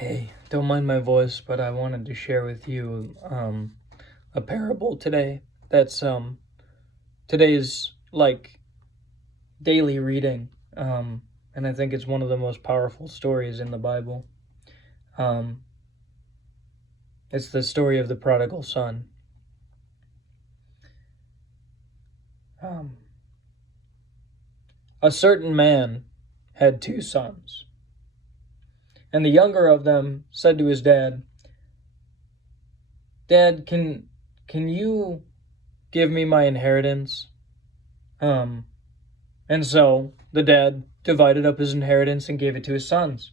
Hey, don't mind my voice, but I wanted to share with you a parable today. That's today's like daily reading. And I think it's one of the most powerful stories in the Bible. Um it's the story of the prodigal son. Um a certain man had two sons, and the younger of them said to his dad, "Dad, can you give me my inheritance?" Um And so the dad divided up his inheritance and gave it to his sons.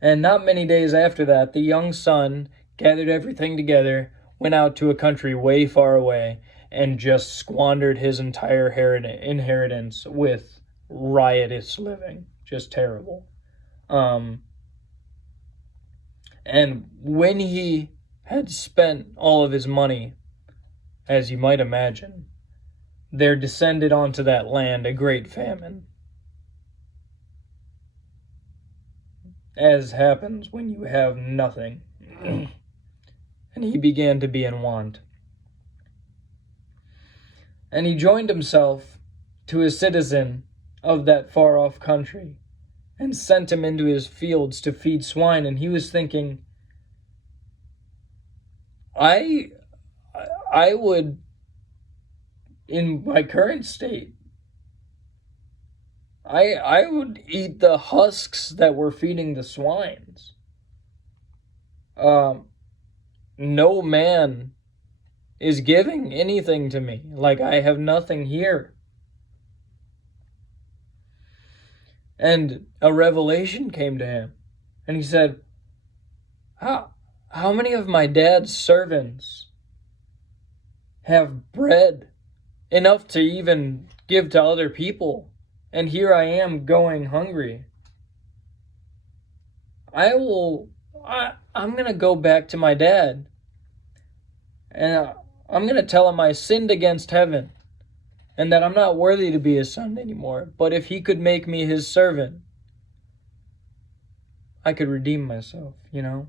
And not many days after that, the young son gathered everything together, went out to a country way far away, and just squandered his entire inheritance with riotous living. Just terrible. Um, and when he had spent all of his money, as you might imagine, there descended onto that land a great famine, as happens when you have nothing. And he began to be in want. And he joined himself to a citizen of that far off country and sent him into his fields to feed swine. And he was thinking, I would, in my current state, I would eat the husks that we're feeding the swines. No man is giving anything to me. Like, I have nothing here. And a revelation came to him. And he said, how many of my dad's servants have bread enough to even give to other people? And here I am going hungry. I'm going to go back to my dad. And I'm going to tell him I sinned against heaven and that I'm not worthy to be his son anymore. But if he could make me his servant, I could redeem myself, you know?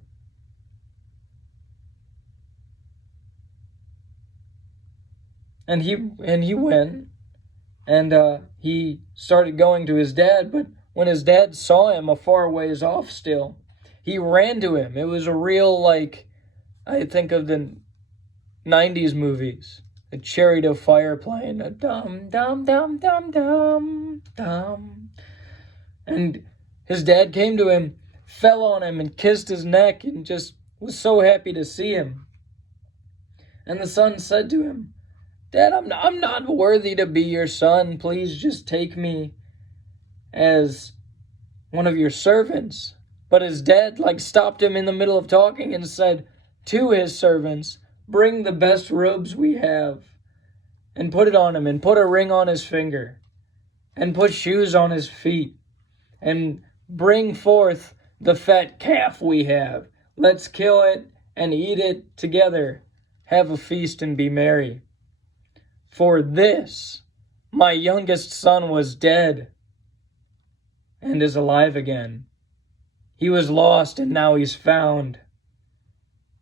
And he went, and he started going to his dad. But when his dad saw him a far ways off still, he ran to him. It was a real, like, I think of the 90s movies. A chariot of fire playing a dum dum dum dum dum dum. And his dad came to him, fell on him, and kissed his neck, and just was so happy to see him. And the son said to him, "Dad, I'm not worthy to be your son. Please just take me as one of your servants." But his dad stopped him in the middle of talking and said to his servants, "Bring the best robes we have and put it on him, and put a ring on his finger and put shoes on his feet, and bring forth the fat calf we have. Let's kill it and eat it together. Have a feast and be merry. For this, my youngest son was dead and is alive again. He was lost and now he's found."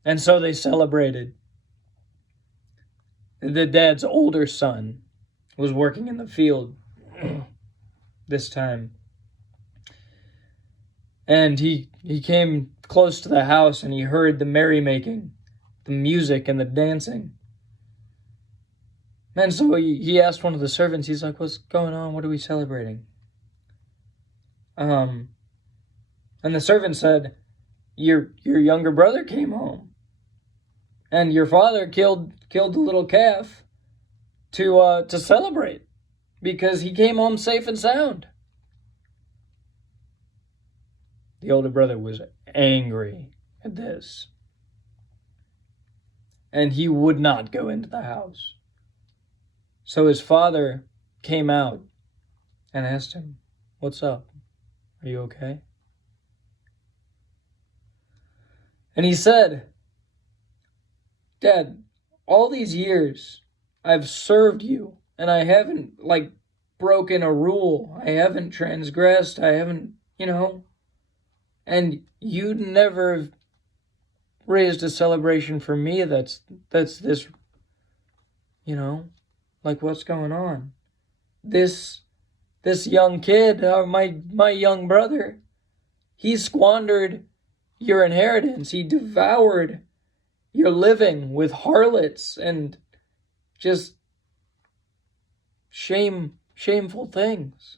And so they celebrated. The dad's older son was working in the field this time. And he came close to the house and he heard the merrymaking, the music and the dancing. And so he asked one of the servants, he's like, "What's going on? What are we celebrating?" And the servant said, your younger brother came home, and your father killed the little calf to celebrate because he came home safe and sound. The older brother was angry at this, and he would not go into the house. So his father came out and asked him, "What's up? Are you okay?" And he said, "Dad, all these years I've served you, and I haven't broken a rule. I haven't transgressed. I haven't, And you never raised a celebration for me that's this, like, what's going on? This young kid, my young brother, he squandered your inheritance. He devoured your living with harlots and just shameful things.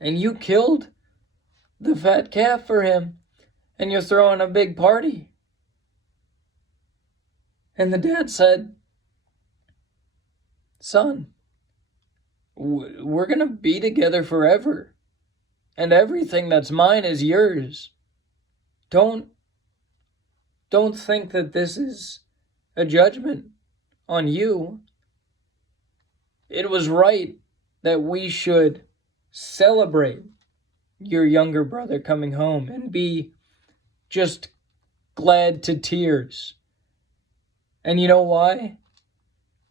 And you killed the fat calf for him, and you're throwing a big party. And the dad said, son, we're going to be together forever, and everything that's mine is yours. Don't think that this is a judgment on you. It was right that we should celebrate your younger brother coming home and be just glad to tears. And you know why?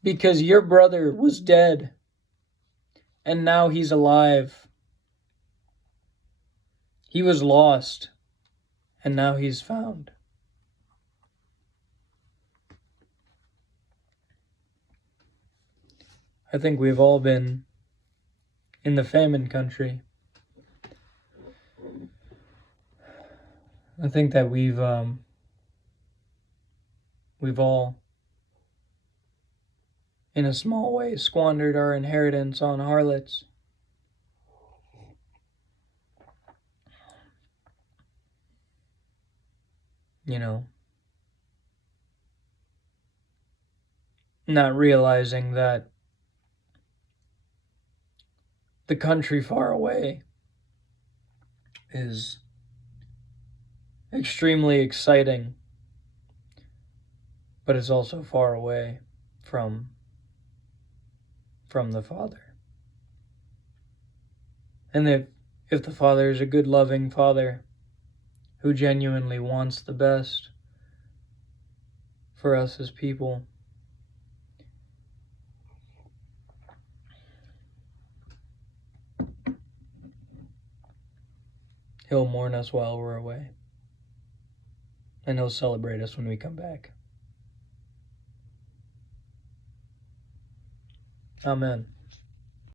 Because your brother was dead, and now he's alive. He was lost, and now he's found. I think we've all been in the famine country. I think that we've all, in a small way, squandered our inheritance on harlots. Not realizing that the country far away is extremely exciting, but it's also far away from the Father. And if the Father is a good, loving Father who genuinely wants the best for us as people, He'll mourn us while we're away, and He'll celebrate us when we come back. Amen.